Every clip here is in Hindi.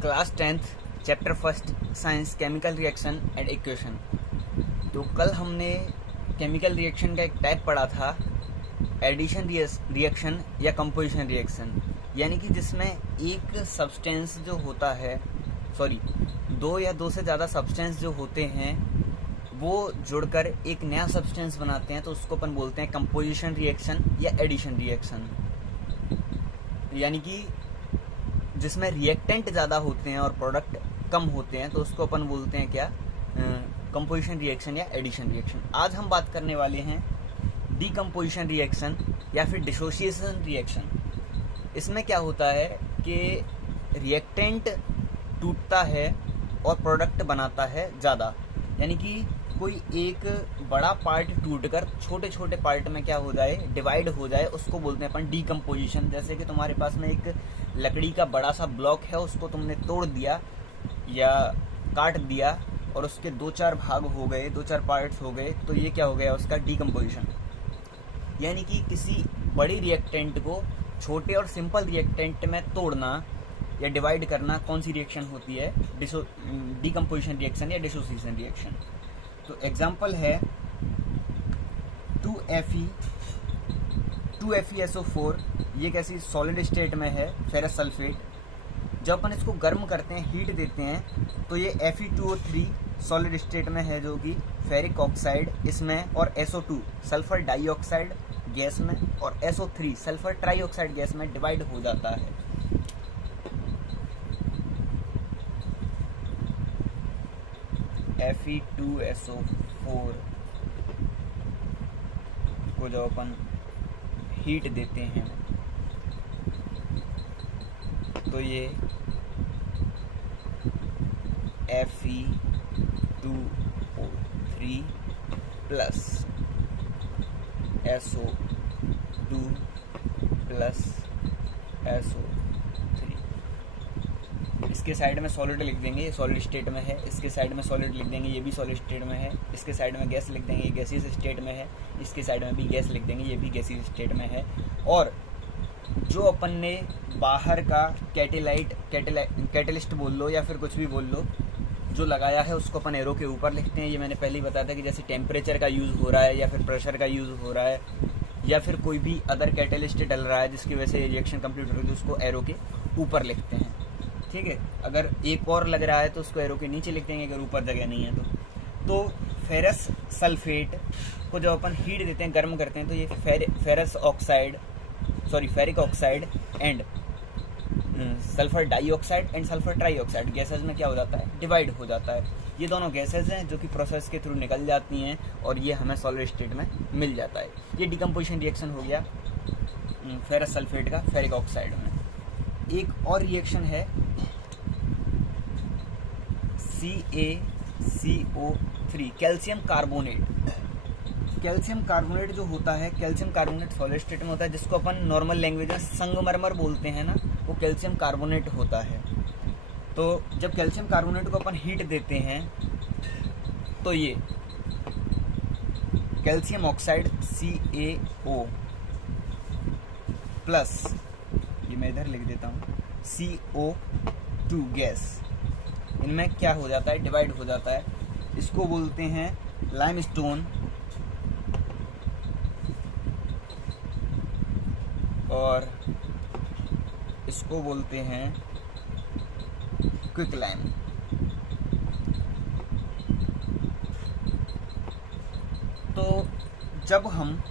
Class 10th chapter first science chemical reaction and equation. तो कल हमने केमिकल रिएक्शन का एक टाइप पढ़ा था, एडिशन रिएक्शन या कंपोजिशन रिएक्शन, यानी कि जिसमें एक सब्सटेंस जो होता है दो या दो से ज़्यादा सब्सटेंस जो होते हैं वो जुड़कर एक नया सब्सटेंस बनाते हैं, तो उसको अपन बोलते हैं कंपोजिशन रिएक्शन या एडिशन रिएक्शन। यानी कि जिसमें रिएक्टेंट ज़्यादा होते हैं और प्रोडक्ट कम होते हैं, तो उसको अपन बोलते हैं क्या, कंपोजिशन रिएक्शन या एडिशन रिएक्शन। आज हम बात करने वाले हैं डीकम्पोजिशन रिएक्शन या फिर डिसोसिएशन रिएक्शन। इसमें क्या होता है कि रिएक्टेंट टूटता है और प्रोडक्ट बनाता है ज़्यादा, यानी कि कोई एक बड़ा पार्ट टूटकर छोटे छोटे पार्ट में क्या हो जाए, डिवाइड हो जाए, उसको बोलते हैं अपन डीकम्पोजिशन। जैसे कि तुम्हारे पास में एक लकड़ी का बड़ा सा ब्लॉक है, उसको तुमने तोड़ दिया या काट दिया और उसके दो चार भाग हो गए, दो चार पार्ट्स हो गए, तो ये क्या हो गया, उसका डीकम्पोजिशन। यानी कि किसी बड़ी रिएक्टेंट को छोटे और सिंपल रिएक्टेंट में तोड़ना या डिवाइड करना कौन सी रिएक्शन होती है, डीकम्पोजिशन रिएक्शन या डिसोसिएशन रिएक्शन। तो एग्जांपल है 2FeSO4, ये कैसी सॉलिड स्टेट में है, फेरस सल्फेट। जब अपन इसको गर्म करते हैं, हीट देते हैं, तो ये Fe2O3 सॉलिड स्टेट में है जो कि फेरिक ऑक्साइड इसमें, और SO2 सल्फर डाइऑक्साइड गैस में, और SO3 सल्फर ट्राइऑक्साइड गैस में डिवाइड हो जाता है। Fe2SO4 को जब अपन हीट देते हैं तो ये Fe2O3 plus SO2 plus SO3, इसके साइड में सॉलिड लिख देंगे, ये सॉलिड स्टेट में है, इसके साइड में सॉलिड लिख देंगे, ये भी सॉलिड स्टेट में है, इसके साइड में गैस लिख देंगे, ये गैसीय स्टेट में है, इसके साइड में भी गैस लिख देंगे, ये भी गैसीय स्टेट में है। और जो अपन ने बाहर का कैटेलिस्ट बोल लो या फिर कुछ भी बोल लो, जो लगाया है उसको अपन एरो के ऊपर लिखते हैं। ये मैंने पहले ही बताया था कि जैसे टेम्परेचर का यूज़ हो रहा है या फिर प्रेशर का यूज़ हो रहा है या फिर कोई भी अदर कैटेलिस्ट डल रहा है जिसकी वजह से रिएक्शन कंप्लीट हो रही है, उसको एरो के ऊपर लिखते हैं। ठीक है, अगर एक और लग रहा है तो उसको एरो के नीचे लिख देंगे, अगर ऊपर जगह नहीं है तो फेरस सल्फेट को जब अपन हीट देते हैं, गर्म करते हैं, तो ये ferric oxide and sulphur dioxide and sulphur trioxide gases में क्या हो जाता है, डिवाइड हो जाता है। ये दोनों गैसेज हैं जो कि प्रोसेस के थ्रू निकल जाती हैं और ये हमें सॉलिड स्टेट में मिल जाता है। ये डीकम्पोजिशन रिएक्शन हो गया फेरस सल्फेट का फेरिक ऑक्साइड में। एक और रिएक्शन है CaCO3 calcium carbonate. Calcium carbonate जो होता है, कैल्शियम कार्बोनेट सॉलिड स्टेट में होता है, जिसको अपन नॉर्मल लैंग्वेज में संगमरमर बोलते हैं ना, वो कैल्शियम कार्बोनेट होता है। तो जब कैल्शियम कार्बोनेट को अपन हीट देते हैं तो ये कैल्शियम ऑक्साइड CaO प्लस, ये मैं इधर लिख देता हूँ, CO2 गैस, इनमें क्या हो जाता है, डिवाइड हो जाता है। इसको बोलते हैं लाइमस्टोन और इसको बोलते हैं क्विकलाइम। तो जब हम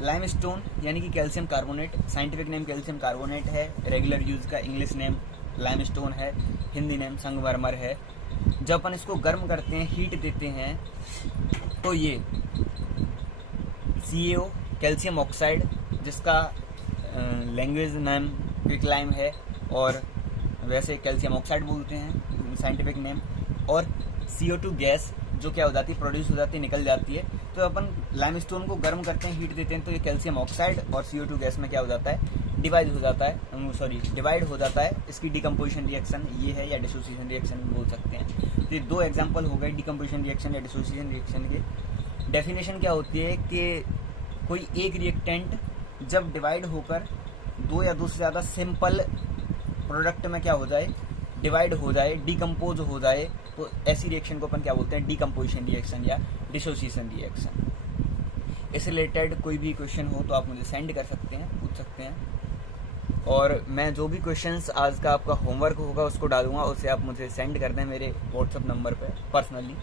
लाइमस्टोन यानी कि calcium carbonate, scientific name calcium carbonate है, रेगुलर यूज का इंग्लिश नेम लाइमस्टोन है, हिंदी नेम संगमरमर है। जब अपन इसको गर्म करते हैं, हीट देते हैं, तो ये CaO कैल्शियम ऑक्साइड, जिसका लैंग्वेज नेम क्विकलाइम है और वैसे कैल्शियम ऑक्साइड बोलते हैं साइंटिफिक नेम, और CO2 गैस जो क्या हो जाती है, प्रोड्यूस हो जाती है, निकल जाती है। तो अपन लाइमस्टोन को गर्म करते हैं, हीट देते हैं, तो ये कैल्शियम ऑक्साइड और CO2 गैस में क्या हो जाता है, डिवाइड हो जाता है। इसकी डीकम्पोजिशन रिएक्शन ये है, या डिसोसिएशन रिएक्शन भी बोल सकते हैं। तो ये दो एग्जांपल हो गए डीकम्पोजिशन रिएक्शन या डिसोसिएशन रिएक्शन के। डेफिनेशन क्या होती है कि कोई एक रिएक्टेंट जब डिवाइड होकर दो या दो से ज़्यादा सिंपल प्रोडक्ट में क्या हो जाए, डिवाइड हो जाए, डिकम्पोज हो जाए, तो ऐसी रिएक्शन को अपन क्या बोलते हैं, डिकम्पोजिशन रिएक्शन या डिसोसिएशन रिएक्शन। इससे रिलेटेड कोई भी क्वेश्चन हो तो आप मुझे सेंड कर सकते हैं, पूछ सकते हैं, और मैं जो भी क्वेश्चंस आज का आपका होमवर्क होगा उसको डालूंगा, उसे आप मुझे सेंड कर दें मेरे व्हाट्सएप नंबर पर पर्सनली।